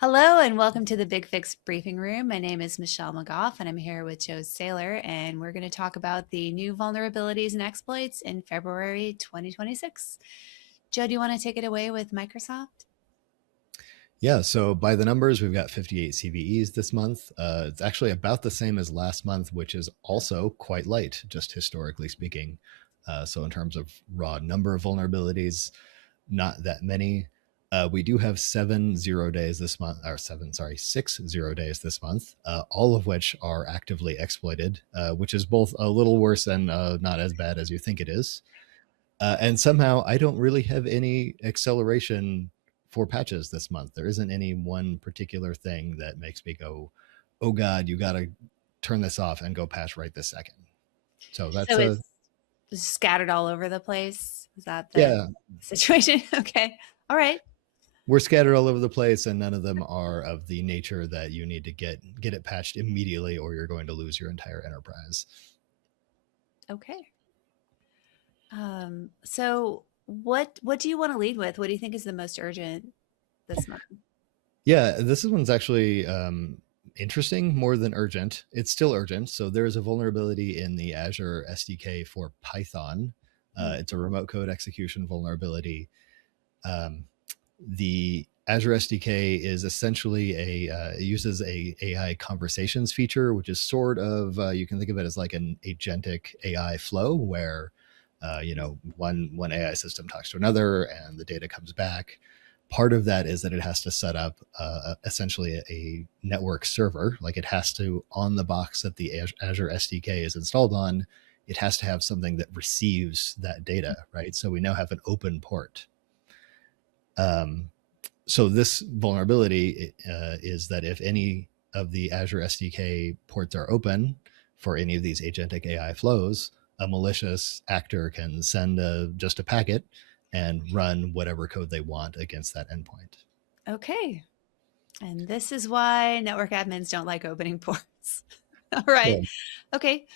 Hello and welcome to the BigFix Briefing Room. My name is Michelle McGough and I'm here with Joe Saylor, and we're going to talk about the new vulnerabilities and exploits in February 2026. Joe, do you want to take it away with Microsoft? Yeah, so by the numbers, we've got 58 CVEs this month. It's actually about the same as last month, which is also quite light, just historically speaking. So in terms of raw number of vulnerabilities, not that many. We do have 7 0 days this month, or 6 0 days this month, all of which are actively exploited, which is both a little worse and not as bad as you think it is. And somehow I don't really have any acceleration for patches this month. There isn't any one particular thing that makes me go, oh God, you got to turn this off and go patch right this second. So So that's it's scattered all over the place. Is that the yeah, situation? Okay. All right. we're scattered all over the place and none of them are of the nature that you need to get it patched immediately or you're going to lose your entire enterprise. Okay. So what do you want to lead with? What do you think is the most urgent this month? Yeah, this one's actually interesting more than urgent. It's still urgent. So there is a vulnerability in the Azure SDK for Python. It's a remote code execution vulnerability. Um, the Azure SDK is essentially it uses a AI conversations feature, which is sort of you can think of it as like an agentic AI flow where one AI system talks to another and the data comes back. Part of that is that it has to set up essentially a network server. Like it has to, on the box that the Azure SDK is installed on, it has to have something that receives that data, right? So we now have an open port. Um, so this vulnerability is that if any of the Azure SDK ports are open for any of these agentic AI flows, a malicious actor can send just a packet and run whatever code they want against that endpoint. Okay. And this is why network admins don't like opening ports. All Yeah. right. Okay.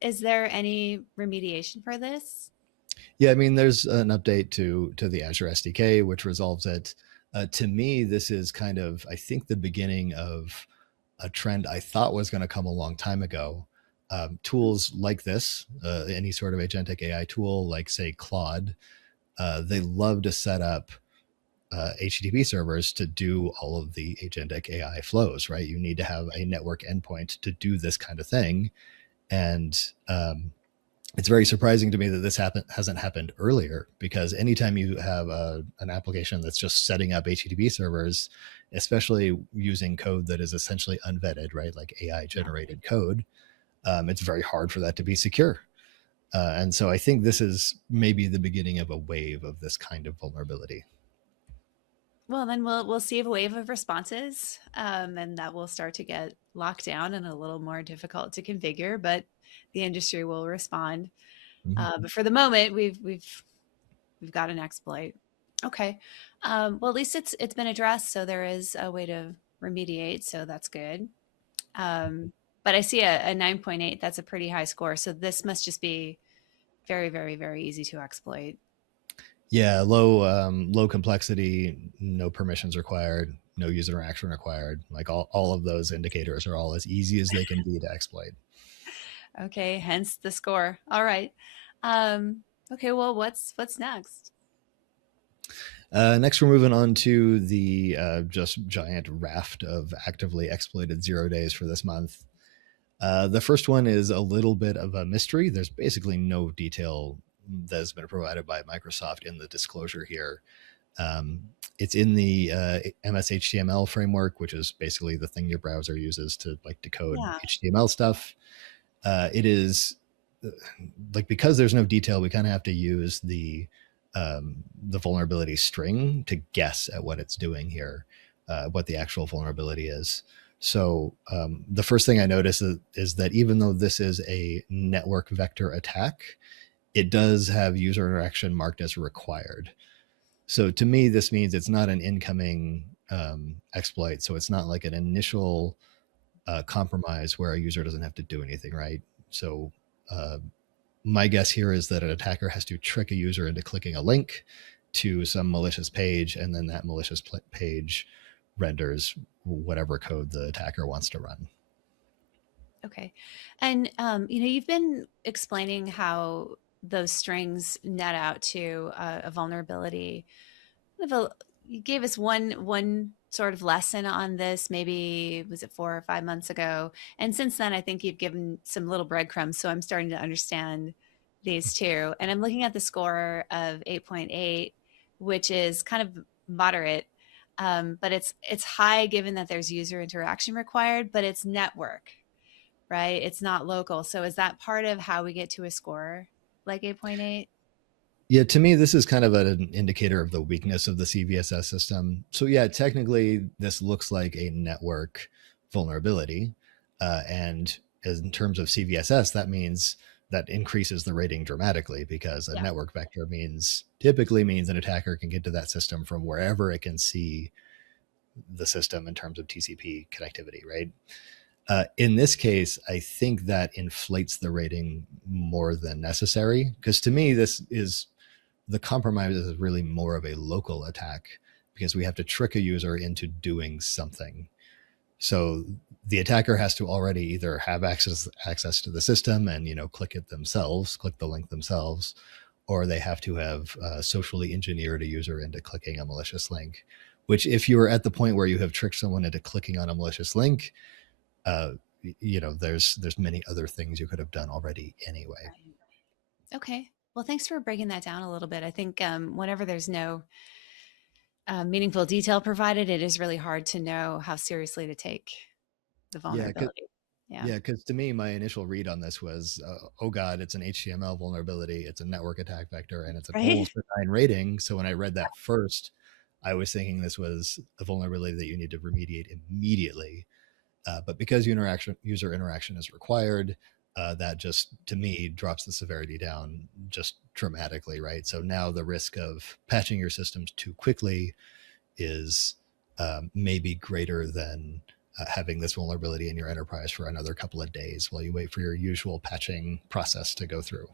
Is there any remediation for this? Yeah, I mean, there's an update to the Azure SDK, which resolves it. To me, this is kind of, I think, the beginning of a trend I thought was going to come a long time ago. Tools like this, any sort of agentic AI tool, like say Claude, they love to set up HTTP servers to do all of the agentic AI flows, right? You need to have a network endpoint to do this kind of thing. And it's very surprising to me that this hasn't happened earlier, because anytime you have an application that's just setting up HTTP servers, especially using code that is essentially unvetted, right, like AI generated code, it's very hard for that to be secure. And so I think this is maybe the beginning of a wave of this kind of vulnerability. Well, then we'll see a wave of responses, and that will start to get locked down and a little more difficult to configure. But the industry will respond. Mhm. But for the moment, we've got an exploit. Okay. Well, at least it's been addressed, so there is a way to remediate. So that's good. But I see a 9.8. That's a pretty high score. So this must just be very, very, very easy to exploit. Yeah, low complexity, no permissions required, no user interaction required. Like all of those indicators are all as easy as they can be to exploit. Okay, hence the score. All right. Um, okay, well, what's next? Next, we're moving on to the just giant raft of actively exploited 0 days for this month. The first one is a little bit of a mystery. There's basically no detail that has been provided by Microsoft in the disclosure here. Um, it's in the MS-HTML framework, which is basically the thing your browser uses to like decode Yeah. HTML stuff. It is like, because there's no detail, we kind of have to use the vulnerability string to guess at what it's doing here, what the actual vulnerability is. So the first thing I notice is that even though this is a network vector attack, it does have user interaction marked as required. So to me, this means it's not an incoming exploit. So it's not like an initial compromise where a user doesn't have to do anything, right? So uh, my guess here is that an attacker has to trick a user into clicking a link to some malicious page, and then that malicious page renders whatever code the attacker wants to run. Okay. And, you've been explaining how those strings net out to a vulnerability. You gave us one sort of lesson on this, maybe was it 4 or 5 months ago? And since then, I think you've given some little breadcrumbs. So I'm starting to understand these too. And I'm looking at the score of 8.8, which is kind of moderate. But it's high given that there's user interaction required, but it's network, right? It's not local. So is that part of how we get to a score like 8.8? Yeah, to me, this is kind of an indicator of the weakness of the CVSS system. So, yeah, technically, this looks like a network vulnerability. And as in terms of CVSS, that means that increases the rating dramatically because a Yeah. network vector typically means an attacker can get to that system from wherever it can see the system in terms of TCP connectivity, right? In this case, I think that inflates the rating more than necessary because to me, the compromise is really more of a local attack because we have to trick a user into doing something. So the attacker has to already either have access to the system and click it themselves, click the link themselves, or they have to have socially engineered a user into clicking a malicious link. Which, if you are at the point where you have tricked someone into clicking on a malicious link, uh, there's many other things you could have done already anyway. Okay. Well, thanks for breaking that down a little bit. I think whenever there's no meaningful detail provided, it is really hard to know how seriously to take the Yeah, vulnerability. Yeah. yeah, because to me, my initial read on this was, oh God, it's an HTML vulnerability, it's a network attack vector, and it's an Right. almost a 9 rating. So when I read that first, I was thinking this was a vulnerability that you need to remediate immediately. But because user interaction is required, that just to me drops the severity down just dramatically, right? So now the risk of patching your systems too quickly is maybe greater than having this vulnerability in your enterprise for another couple of days while you wait for your usual patching process to go through.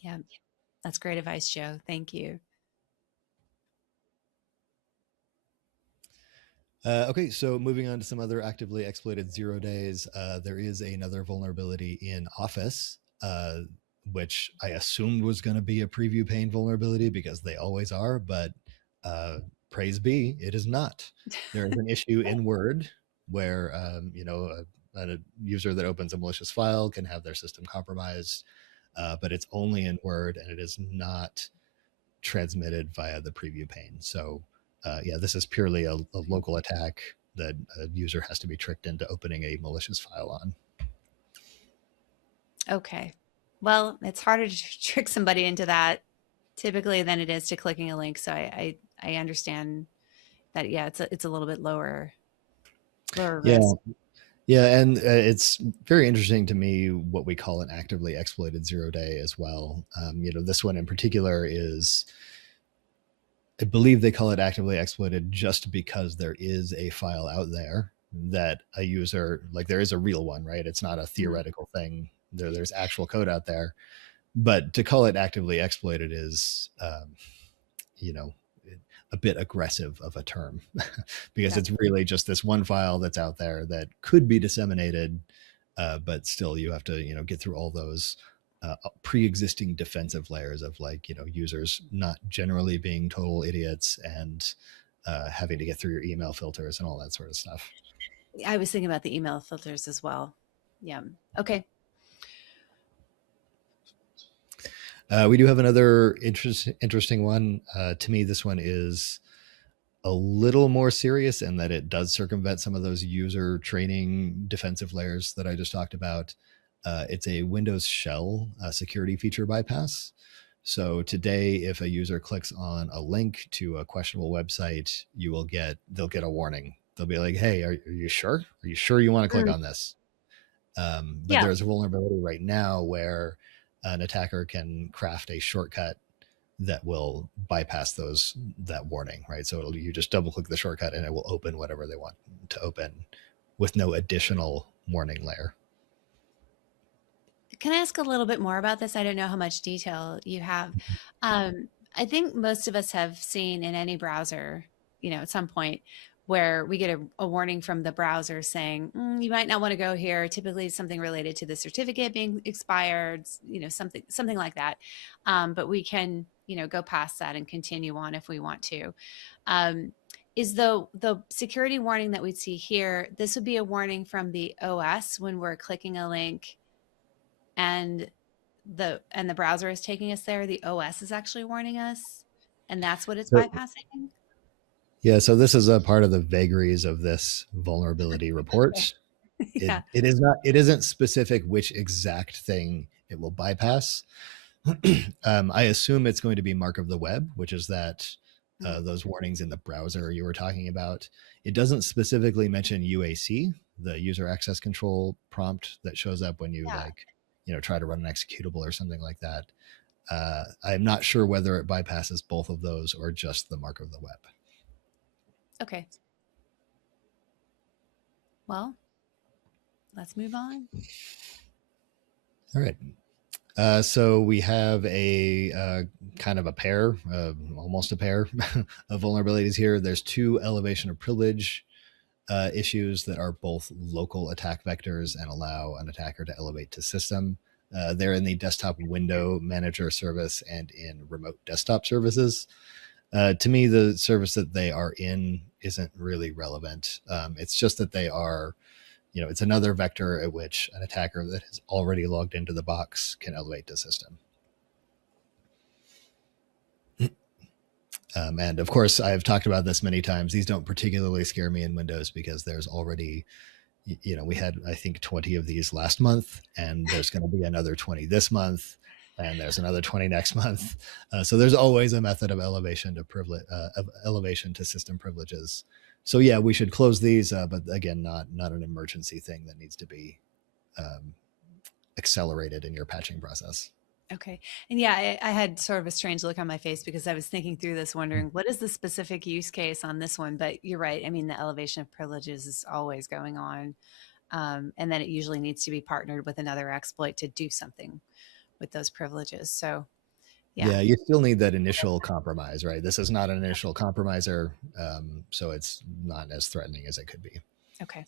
Yeah. That's great advice, Joe. Thank you. Okay, so moving on to some other actively exploited 0 days, there is another vulnerability in Office, which I assumed was going to be a preview pane vulnerability because they always are, but uh, praise be, it is not. There is an issue in Word where a user that opens a malicious file can have their system compromised, but it's only in Word and it is not transmitted via the preview pane. So yeah, this is purely a local attack that a user has to be tricked into opening a malicious file on. Okay. Well, it's harder to trick somebody into that typically than it is to clicking a link. So I understand that. Yeah, it's a little bit lower Yeah, risk. yeah, and it's very interesting to me what we call an actively exploited 0 day as well. This one in particular is, I believe they call it actively exploited just because there is a file out there that a user, like there is a real one, right? It's not a Mhm. theoretical thing. There's actual code out there, but to call it actively exploited is, you know, a bit aggressive of a term because Yeah. it's really just this one file that's out there that could be disseminated, but still you have to get through all those pre-existing defensive layers of users not generally being total idiots and having to get through your email filters and all that sort of stuff. I was thinking about the email filters as well. Yeah. Okay. We do have another interesting one. To me, this one is a little more serious in that it does circumvent some of those user training defensive layers that I just talked about. It's a Windows shell security feature bypass. So today, if a user clicks on a link to a questionable website, they'll get a warning. They'll be like, "Hey, are you sure? Are you sure you want to click Mm, on this?" But yeah. there's a vulnerability right now where an attacker can craft a shortcut that will bypass that warning, right? So you just double click the shortcut and it will open whatever they want to open with no additional warning layer. Can I ask a little bit more about this? I don't know how much detail you have. I think most of us have seen in any browser, at some point, where we get a warning from the browser saying you might not want to go here. Typically, something related to the certificate being expired, something like that. But we can, go past that and continue on if we want to. Um, is the security warning that we'd see here? This would be a warning from the OS when we're clicking a link and the browser is taking us there. The OS is actually warning us, and that's what it's So bypassing. yeah, so this is a part of the vagaries of this vulnerability Okay. report. It Yeah. it is not it isn't specific which exact thing it will bypass. I assume it's going to be mark of the web, which is that Mm. those warnings in the browser you were talking about. It doesn't specifically mention UAC, the user access control prompt that shows up when you Yeah. like, try to run an executable or something like that. I'm not sure whether it bypasses both of those or just the mark of the web. Okay. Well, let's move on. All right. So we have a kind of a pair, almost a pair of vulnerabilities here. There's two elevation of privilege issues that are both local attack vectors and allow an attacker to elevate to system. They're in the desktop window manager service and in remote desktop services. To me, the service that they are in isn't really relevant. It's just that they are, it's another vector at which an attacker that has already logged into the box can elevate to system. And of course, I've talked about this many times. These don't particularly scare me in Windows because there's already, we had, I think, 20 of these last month, and there's going to be another 20 this month, and there's another 20 next month. So there's always a method of elevation to privilege, of elevation to system privileges. So yeah, we should close these, but again, not an emergency thing that needs to be um, accelerated in your patching process. Okay. And yeah, I had sort of a strange look on my face because I was thinking through this, wondering what is the specific use case on this one? But you're right. I mean, the elevation of privileges is always going on. And then it usually needs to be partnered with another exploit to do something with those privileges. So, yeah. Yeah, you still need that initial compromise, right? This is not an initial compromiser, so it's not as threatening as it could be. Okay.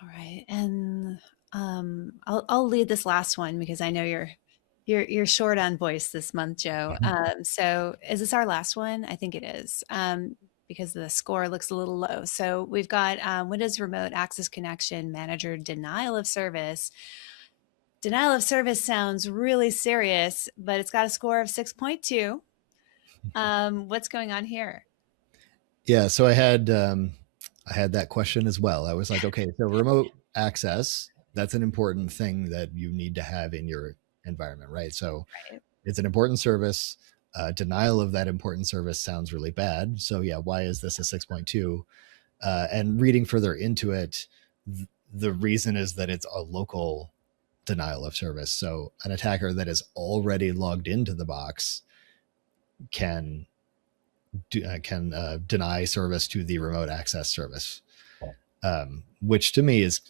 All right. And I'll lead this last one because I know you're short on voice this month, Joe. So is this our last one? I think it is. Because the score looks a little low. So we've got Windows Remote Access Connection Manager denial of service. Denial of service sounds really serious, but it's got a score of 6.2. What's going on here? Yeah, so I had that question as well. I was like, okay, so remote access, that's an important thing that you need to have in your environment, right? So Right. it's an important service. Denial of that important service sounds really bad. So yeah, why is this a 6.2? And reading further into it, the reason is that it's a local denial of service. So an attacker that is already logged into the box can deny service to the remote access service, which to me is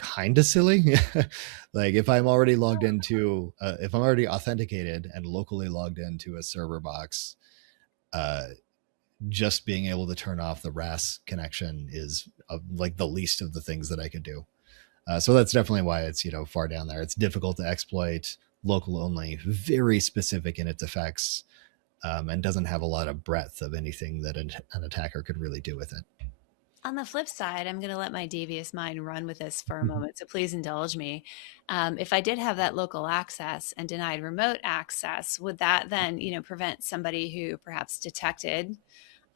kind of silly. Like if I'm already logged into, if I'm already authenticated and locally logged into a server box, uh, just being able to turn off the RAS connection is like the least of the things that I could do. So that's definitely why it's far down there. It's difficult to exploit, local only, very specific in its effects, and doesn't have a lot of breadth of anything that an attacker could really do with it. On the flip side, I'm going to let my devious mind run with this for a Mhm. moment. So please indulge me. If I did have that local access and denied remote access, would that then, prevent somebody who perhaps detected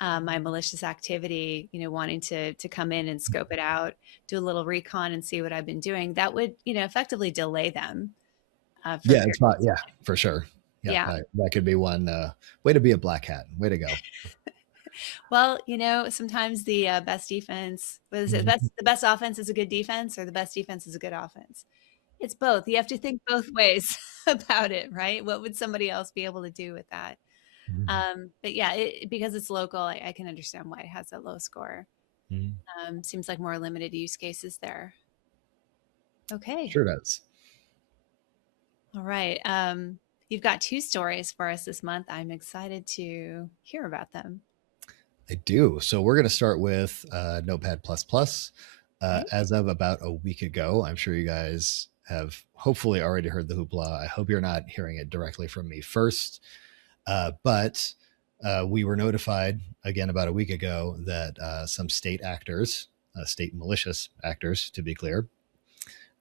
my malicious activity, wanting to come in and scope it out, do a little recon and see what I've been doing? That would, effectively delay them for a Yeah, period it's not. of Yeah, time. for sure. Yeah, Yeah. that could be one way to be a black hat. Way to go. Well, sometimes the best defense, what is it? Mhm. The best offense is a good defense, or the best defense is a good offense. It's both. You have to think both ways about it, right? What would somebody else be able to do with that? Mhm. But yeah, because it's local, I can understand why it has that low score. Mhm. Seems like more limited use cases there. Okay. Sure does. All right. You've got two stories for us this month. I'm excited to hear about them. I do. So we're going to start with Notepad++. Okay. As of about a week ago, I'm sure you guys have hopefully already heard the hoopla. I hope you're not hearing it directly from me first. But we were notified again about a week ago that some state actors, state malicious actors, to be clear,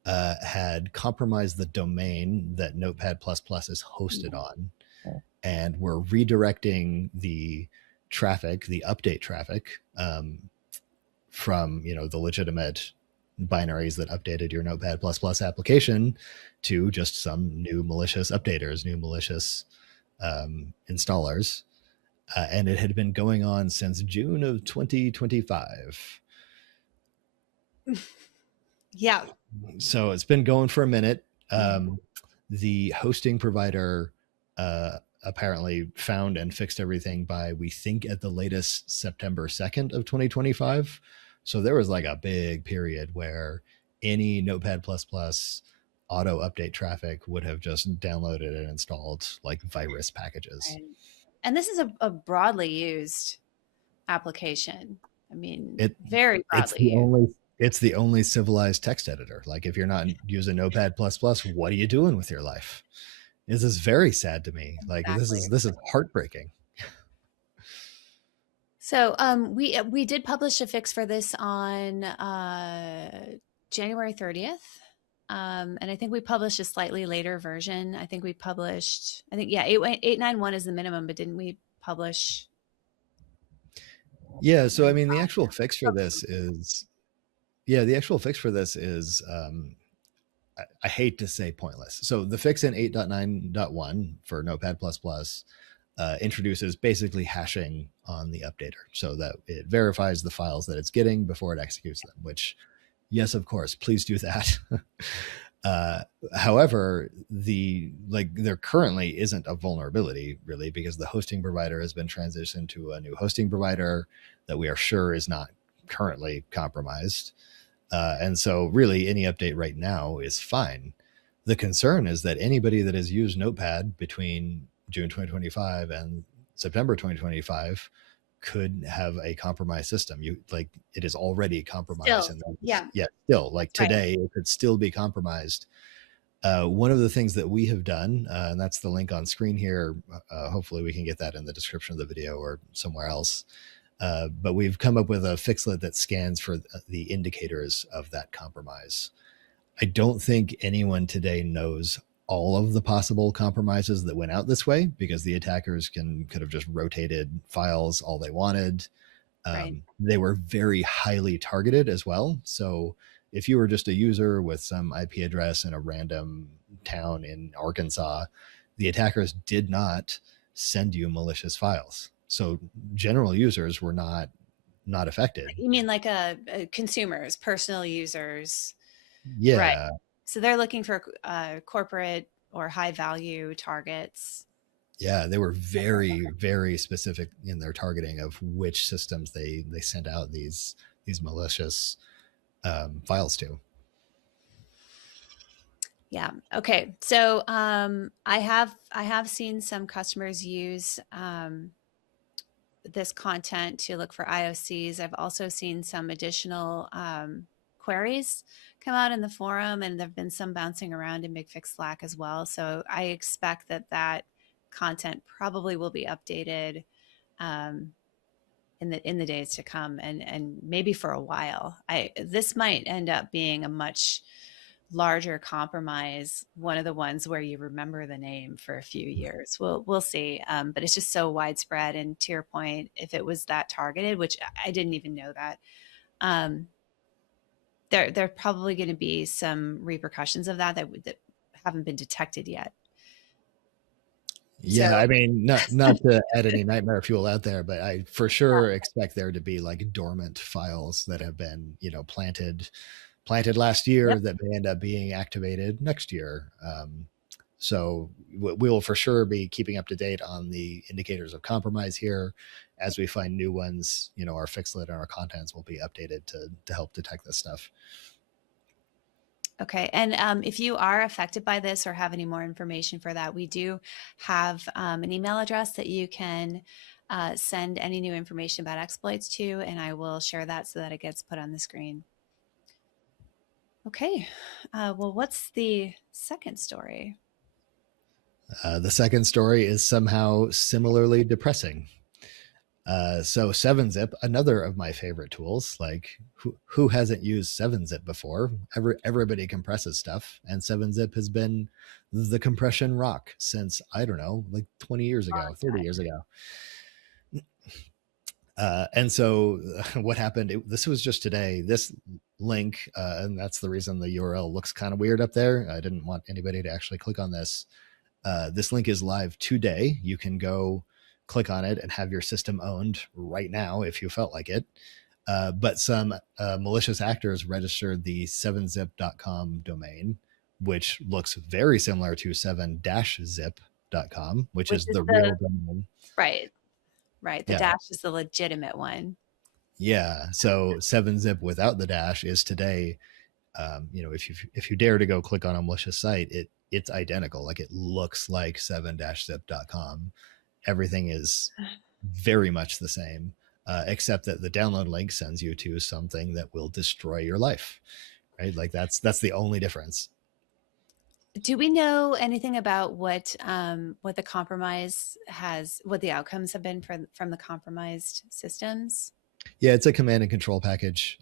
had compromised the domain that Notepad++ is hosted on, and were redirecting the traffic, the update traffic, from the legitimate binaries that updated your Notepad++ application to just some new malicious updaters, new malicious installers. And it had been going on since June of 2025. Yeah. So it's been going for a minute. Mhm. The hosting provider apparently found and fixed everything by, we think, at the latest September 2nd of 2025. So there was like a big period where any Notepad++ auto update traffic would have just downloaded and installed like virus packages. Right. And this is a broadly used application. I mean, It very it's broadly the used. only it's the only civilized text editor. Like if you're not using Notepad++, what are you doing with your life? This is very sad to me. Like this is Exactly. this is heartbreaking. So we did publish a fix for this on January 30th. And I think we published a slightly later version. I think we published, I think, yeah, 891 is the minimum, but didn't we publish? Yeah, so I I mean the actual fix for this is the actual fix for this is I hate to say pointless. So the fix in 8.9.1 for Notepad++ introduces basically hashing on the updater so that it verifies the files that it's getting before it executes them, which, yes, of course, please do that. uh, However, there currently isn't a vulnerability really, because the hosting provider has been transitioned to a new hosting provider that we are sure is not currently compromised. And so, really, any update right now is fine. The concern is that anybody that has used Notepad between June 2025 and September 2025 could have a compromised system. It is already compromised, Still, and yeah, yet still, like that's right. today, it could still be compromised. One of the things that we have done, and that's the link on screen here. Hopefully, we can get that in the description of the video or somewhere else. But we've come up with a fixlet that scans for the indicators of that compromise. I don't think anyone today knows all of the possible compromises that went out this way, because the attackers could have just rotated files all they wanted. Right. They were very highly targeted as well. So if you were just a user with some IP address in a random town in Arkansas, the attackers did not send you malicious files. So general users were not affected. You mean like consumers, personal users, right? Yeah. So they're looking for corporate or high value targets. Yeah, they were very, very specific in their targeting of which systems they sent out these malicious files to. Yeah. Okay. So I have seen some customers use this content to look for IoCs. I've also seen some additional queries come out in the forum, and there've been some bouncing around in BigFix Slack as well. So I expect that content probably will be updated um, in the days to come, and maybe for a while. This might end up being a much larger compromise, one of the ones where you remember the name for a few years. We'll see. But it's just so widespread. And to your point, if it was that targeted, which I didn't even know that, um, there are probably going to be some repercussions of that haven't been detected yet. So Yeah, I mean, not to add any nightmare fuel out there, but I for yeah, sure expect there to be like dormant files that have been, planted last yep. year that may end up being activated next year. So we will for sure be keeping up to date on the indicators of compromise here. As we find new ones, our fixlet and our contents will be updated to help detect this stuff. Okay. And if you are affected by this or have any more information for that, we do have an email address that you can send any new information about exploits to, and I will share that so that it gets put on the screen. Okay. Well, what's the second story? The second story is somehow similarly depressing. So 7-Zip, another of my favorite tools, like who hasn't used 7-Zip before? Everybody compresses stuff, and 7-Zip has been the compression rock since, I don't know, like 20 years ago, 30 years ago. And so what happened, this was just today, this link, and that's the reason the URL looks kind of weird up there. I didn't want anybody to actually click on this. This link is live today. You can go click on it and have your system owned right now if you felt like it. But some malicious actors registered the 7zip.com domain, which looks very similar to 7-zip.com, which Which is is the the real domain. right, right. The Yeah. dash is the legitimate one. Yeah. So 7-Zip without the dash is today, if you dare to go click on a malicious site, it's identical. Like it looks like 7-zip.com. Everything is very much the same, except that the download link sends you to something that will destroy your life. Right? Like that's the only difference. Do we know anything about what the compromise has, what the outcomes have been from the compromised systems? Yeah, it's a command and control package.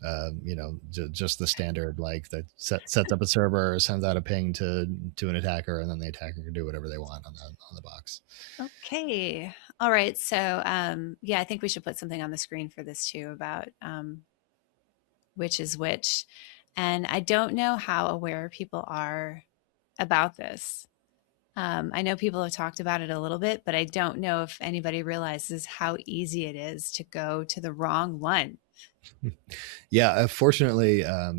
Just the standard, like that sets up a server, sends out a ping to an attacker, and then the attacker can do whatever they want on the box. Okay. All right. So, yeah, I think we should put something on the screen for this too about which is which. And I don't know how aware people are about this. I know people have talked about it a little bit, but I don't know if anybody realizes how easy it is to go to the wrong one. Yeah, fortunately, I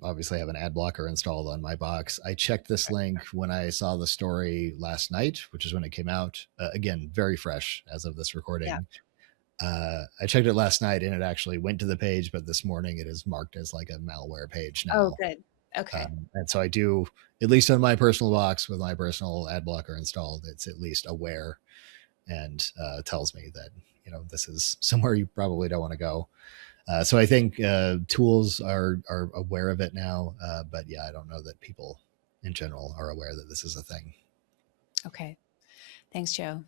obviously have an ad blocker installed on my box. I checked this link when I saw the story last night, which is when it came out. Again, very fresh as of this Yeah. recording. I checked it last night and it actually went to the page, but this morning it is marked as like a malware page Oh, now. good. Okay. And so I do, at least on my personal box with my personal ad blocker installed, it's at least aware and tells me that, this is somewhere you probably don't want to go. So I think tools are aware of it now, but yeah, I don't know that people in general are aware that this is a thing. Okay. Thanks, Joe.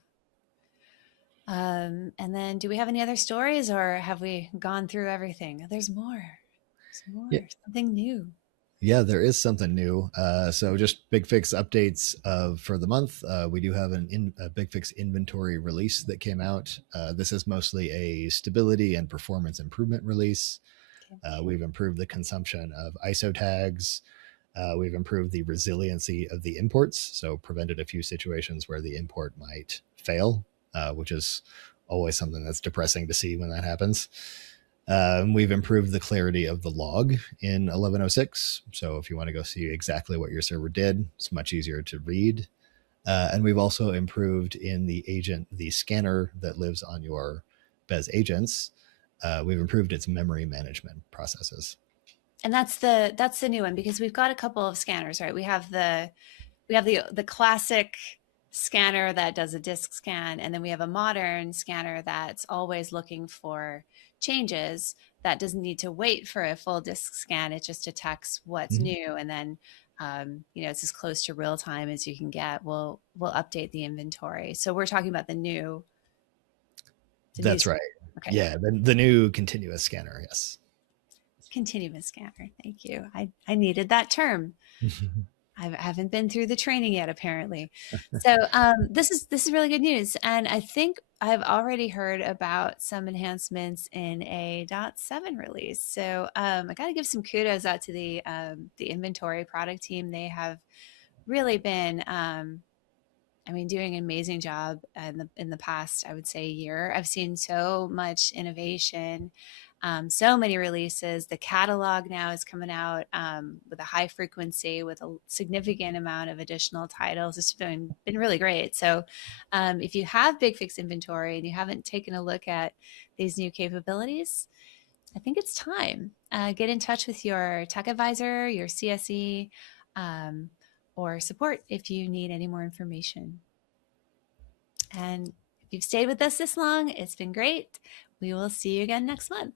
And then do we have any other stories or have we gone through everything? There's more. There's Yeah, more. Something new. yeah, there is something new. So just BigFix updates for the month. We do have a BigFix inventory release that came out. This is mostly a stability and performance improvement release. Okay. We've improved the consumption of ISO tags. We've improved the resiliency of the imports, so prevented a few situations where the import might fail, which is always something that's depressing to see when that happens. We've improved the clarity of the log in 1106. So if you want to go see exactly what your server did, it's much easier to read. And we've also improved in the scanner that lives on your Bez agents. We've improved its memory management processes. And that's the new one because we've got a couple of scanners, right? We have the classic scanner that does a disk scan, and then we have a modern scanner that's always looking for changes that doesn't need to wait for a full disk scan. It just detects what's Mhm. new, and then it's as close to real time as you can get. We'll update the inventory. So we're talking about the new That's right. scanner. Okay, Yeah, the new continuous scanner. Yes. continuous scanner. Thank you. I needed that term. I haven't been through the training yet, apparently. So this is really good news, and I think I've already heard about some enhancements in a .7 release. So I got to give some kudos out to the inventory product team. They have really been doing an amazing job in the past, I would say, year. I've seen so much innovation, so many releases. The catalog now is coming out with a high frequency, with a significant amount of additional titles. It's been really great. So, if you have BigFix inventory and you haven't taken a look at these new capabilities, I think it's time. Get in touch with your tech advisor, your CSE, um, or support if you need any more information. And if you've stayed with us this long, it's been great. We will see you again next month.